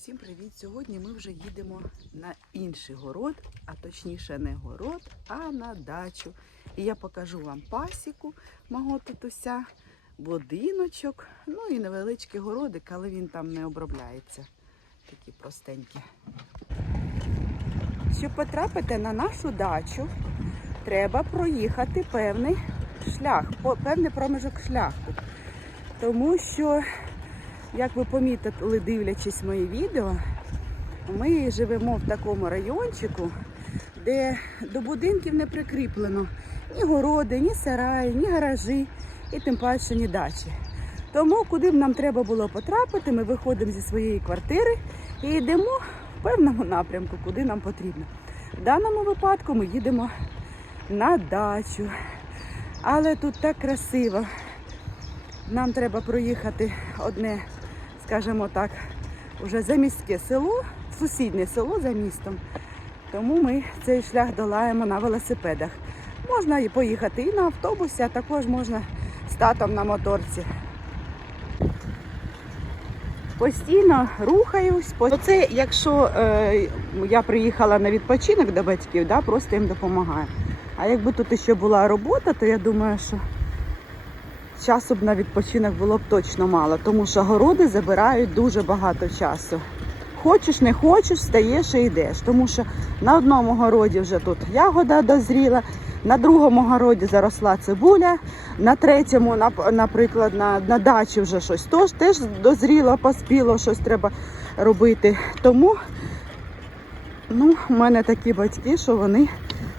Всім привіт! Сьогодні ми вже їдемо на інший город, а точніше не город, а на дачу. І я покажу вам пасіку мого татуся, будиночок, ну і невеличкий городик, але він там не обробляється. Такі простенькі. Щоб потрапити на нашу дачу, треба проїхати певний шлях, певний проміжок шляху. Тому що як ви помітили, дивлячись мої відео, ми живемо в такому райончику, де до будинків не прикріплено ні городи, ні сараї, ні гаражі і тим паче ні дачі. Тому, куди б нам треба було потрапити, ми виходимо зі своєї квартири і йдемо в певному напрямку, куди нам потрібно. В даному випадку ми їдемо на дачу. Але тут так красиво. Нам треба проїхати одне, скажімо так, уже заміське село, сусіднє село за містом. Тому ми цей шлях долаємо на велосипедах. Можна і поїхати і на автобусі, а також можна з татом на моторці. Постійно рухаюсь. Оце, якщо е, я приїхала на відпочинок до батьків, да, просто їм допомагаю. А якби тут ще була робота, то я думаю, що часу б на відпочинок було б точно мало, тому що городи забирають дуже багато часу. Хочеш, не хочеш, стаєш і йдеш. Тому що на одному городі вже тут ягода дозріла, на другому городі заросла цибуля, на третьому, наприклад, на, на дачі вже щось теж, теж дозріло, поспіло, щось треба робити. Тому ну, у мене такі батьки, що вони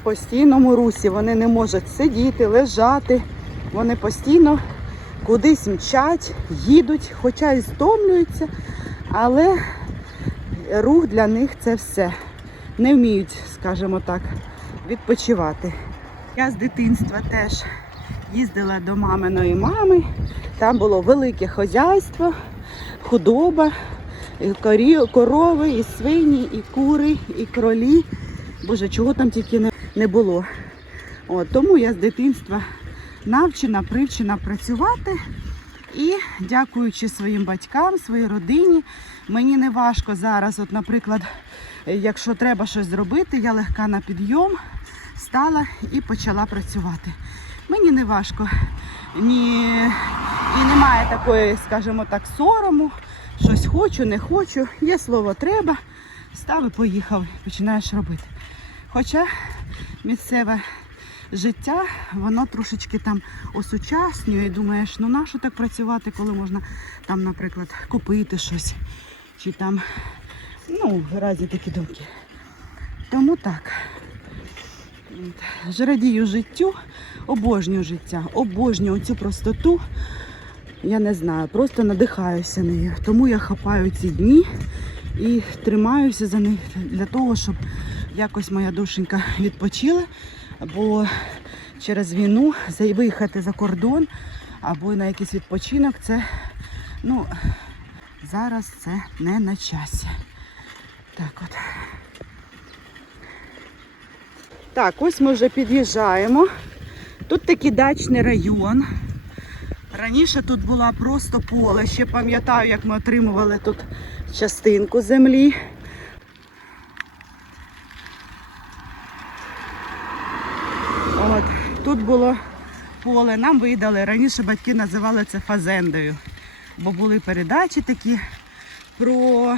в постійному русі, вони не можуть сидіти, лежати. Вони постійно кудись мчать, їдуть, хоча й стомлюються, але рух для них це все. Не вміють, скажімо так, відпочивати. Я з дитинства теж їздила до маминої мами. Там було велике хазяйство, худоба, і корови, і свині, і кури, і кролі. Боже, чого там тільки не було. От, тому я з дитинства навчена, привчена працювати. І дякуючи своїм батькам, своїй родині, мені не важко зараз, от, наприклад, якщо треба щось зробити, я легка на підйом, стала і почала працювати. Мені не важко. Ні, і немає такої, скажімо так, сорому. Щось хочу, не хочу. Є слово треба. Став і поїхав, починаєш робити. Хоча місцеве життя, воно трошечки там осучаснює. І думаєш, ну нащо так працювати, коли можна там, наприклад, купити щось. Чи там, ну, різні такі думки. Тому так. Радію життю, обожнюю життя, обожнюю цю простоту. Я не знаю, просто надихаюся нею. Тому я хапаю ці дні і тримаюся за них для того, щоб якось моя душенька відпочила. Бо через війну виїхати за кордон або на якийсь відпочинок, це ну, зараз це не на часі. Так от. Так, ось ми вже під'їжджаємо. Тут такий дачний район. Раніше тут була просто поле. Ще пам'ятаю, як ми отримували тут частинку землі. От, тут було поле, нам видали. Раніше батьки називали це фазендою, бо були передачі такі про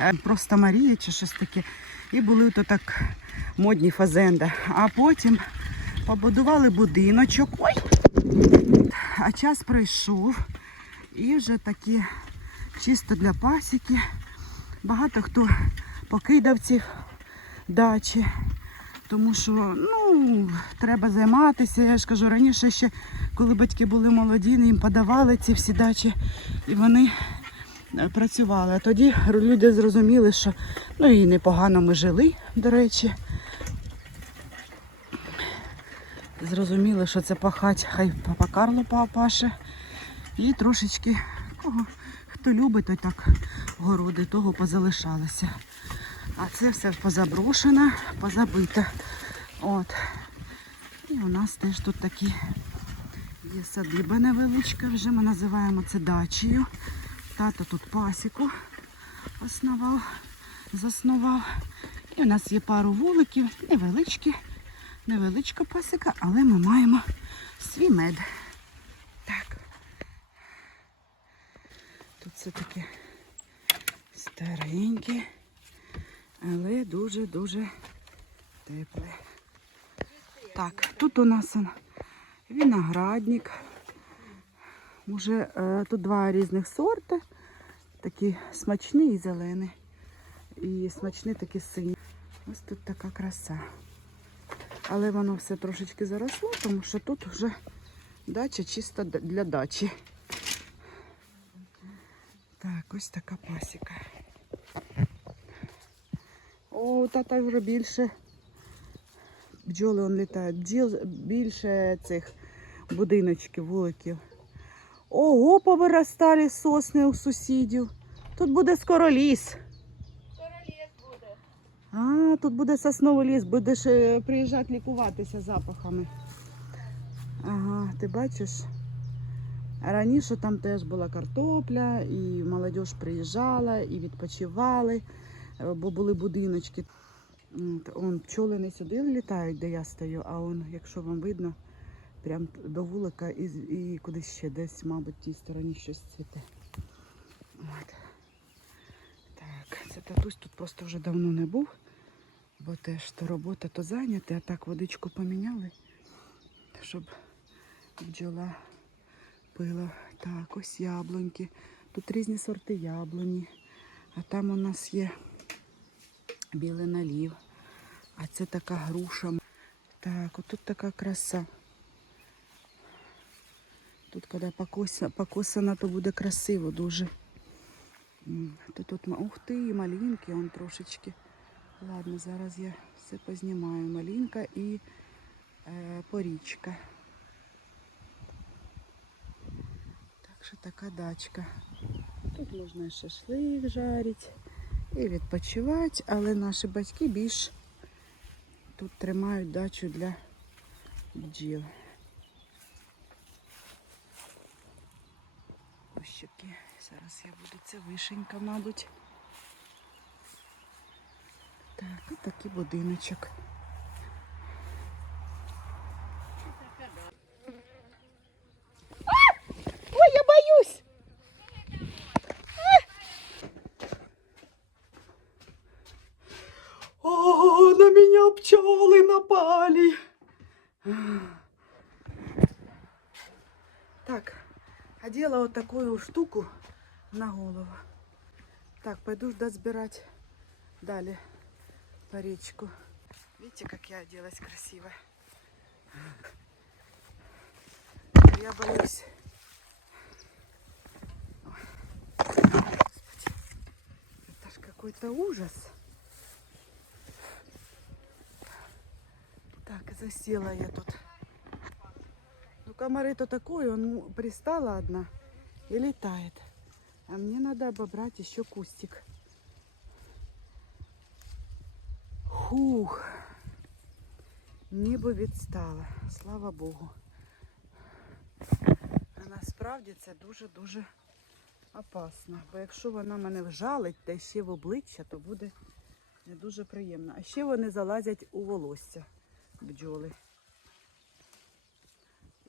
е, просто Марія чи щось таке. І були то так модні фазенда. А потім побудували будиночок. Ой! А час пройшов. І вже такі чисто для пасіки. Багато хто покидав ці дачі. Тому що ну, треба займатися. Я ж кажу, раніше ще, коли батьки були молоді, їм подавали ці всі дачі, і вони е, працювали. А тоді люди зрозуміли, що ну і непогано ми жили, до речі. Зрозуміли, що це пахать, хай папа Карло па- паше. І трошечки кого хто любить, той так городи того позалишалися. А це все позаброшено, позабито. От. І у нас теж тут такі є садиба невеличка, вже ми називаємо це дачею. Тато тут пасіку основав, заснував. І у нас є пару вуликів, невеличкі, невеличка пасіка, але ми маємо свій мед. Так. Тут все таке стареньке, але дуже-дуже тепле. Так, тут у нас виноградник. Уже е, тут два різних сорти. Такі смачний і зелений. І смачний такий синій. Ось тут така краса. Але воно все трошечки заросло, тому що тут вже дача чисто для дачі. Так, ось така пасіка. О, тата вже більше. Бджоли он літають. Бджіл більше цих будиночків, вуликів. Ого, повиростали сосни у сусідів. Тут буде скоро ліс. Скоро ліс буде. А, тут буде сосновий ліс, будеш е, приїжджати лікуватися запахами. Ага, ти бачиш? Раніше там теж була картопля, і молодь приїжджала, і відпочивали, бо були будиночки. Он пчоли не сюди літають, де я стою, а он, якщо вам видно, прям до вулика і, і кудись ще десь, мабуть, в тій стороні щось цвіте. От. Так, це татусь тут просто вже давно не був, бо теж то робота, то зайнята, а так водичку поміняли, щоб бджола пила. Так, ось яблуньки. Тут різні сорти яблуні. А там у нас є білий налів. А це така груша. Так, отут така краса. Тут, коли покоса, покосана, то буде красиво дуже. Тут, тут, ух ти, малинки, он трошечки. Ладно, зараз я все познімаю. Малинка і е, порічка. Так що така дачка. Тут можна шашлик жарити, і відпочивати, але наші батьки більш тут тримають дачу для бджіл. Ощуки. Зараз я буду це вишенька, мабуть. Так, і такий будиночок. Так, одела вот такую штуку на голову. Так, пойду ждать сбирать далее по речку. Видите, как я оделась красиво. Я боюсь. Это ж какой-то ужас. Так, засела я тут. Ну, комары-то такой, он пристала одна и летает. А мне надо обобрать еще кустик. Хух. Небо відстало, слава Богу. А насправді це дуже-дуже опасно. Бо якщо вона мене вжалить та ще в обличчя, то буде не дуже приємно. А ще вони залазять у волосся бджоли.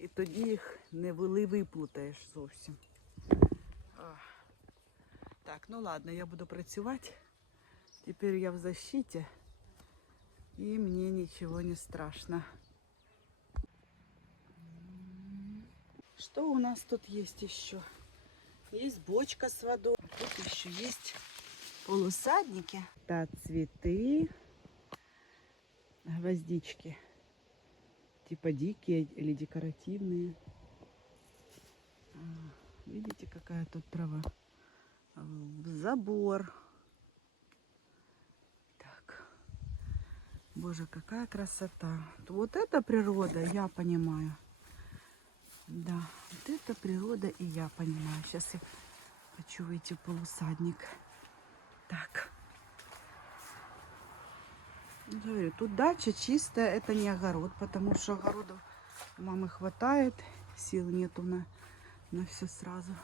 І тоді їх не вили виплутаєш зовсім. Ах. Так, ну ладно, я буду працювати. Тепер я в защиті. И мне ничего не страшно. Что у нас тут есть еще? Есть бочка с водой. Тут еще есть полусадники. Да, цветы. Гвоздички. Типа дикие или декоративные. А, Видите, какая тут трава? В забор. Так. Боже, какая красота. Вот это природа, я понимаю. Да, вот это природа и я понимаю. Сейчас я хочу выйти в полусадник. Так. Говорю, тут дача чистая, это не огород, потому что огородов мамы хватает, сил нету на, на все сразу.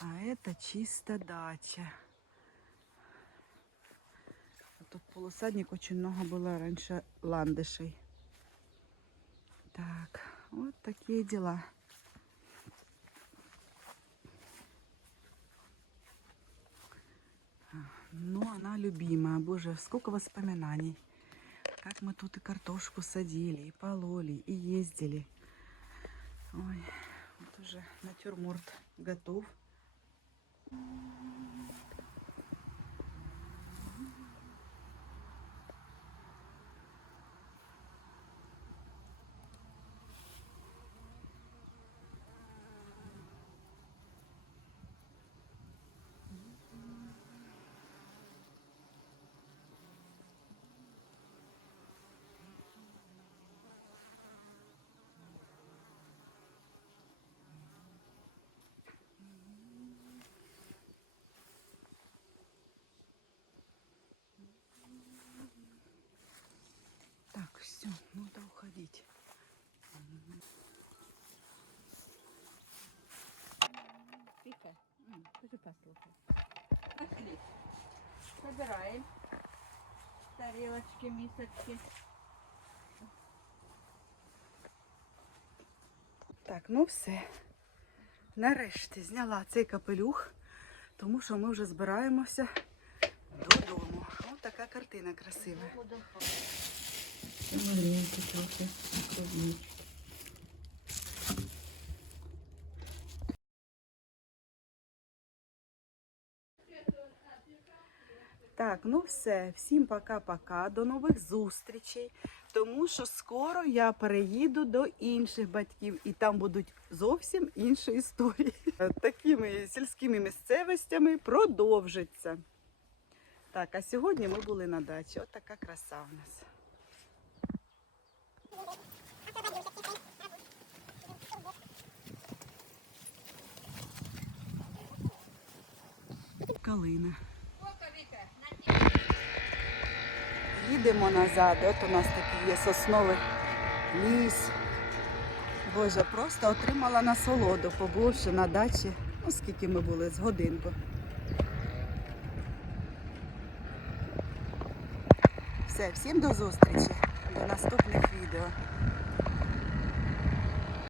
А это чисто дача. тут полусадник очень много было раньше ландышей. Так, вот такие дела. Ну, она любимая. Боже, сколько воспоминаний. Как мы тут и картошку садили, и пололи, и ездили. Ой, вот уже натюрморт готов. Так, Тоже послушай. Пошли. Собираем. Тарелочки, мисочки. Так, ну все. Нарешті зняла цей капелюх, тому що ми вже збираємося додому. Ось така картина красива. Маленький трохи клубнички. Так, ну все. Всім пока-пока. До нових зустрічей. Тому що скоро я переїду до інших батьків, і там будуть зовсім інші історії. Такими сільськими місцевостями продовжиться. Так, а сьогодні ми були на дачі. От така краса в нас. Калина. Їдемо назад. От у нас такий є сосновий ліс. Боже, просто отримала насолоду, побувши на дачі. Ну, скільки ми були, з годинку. Все, всім до зустрічі, до наступних відео.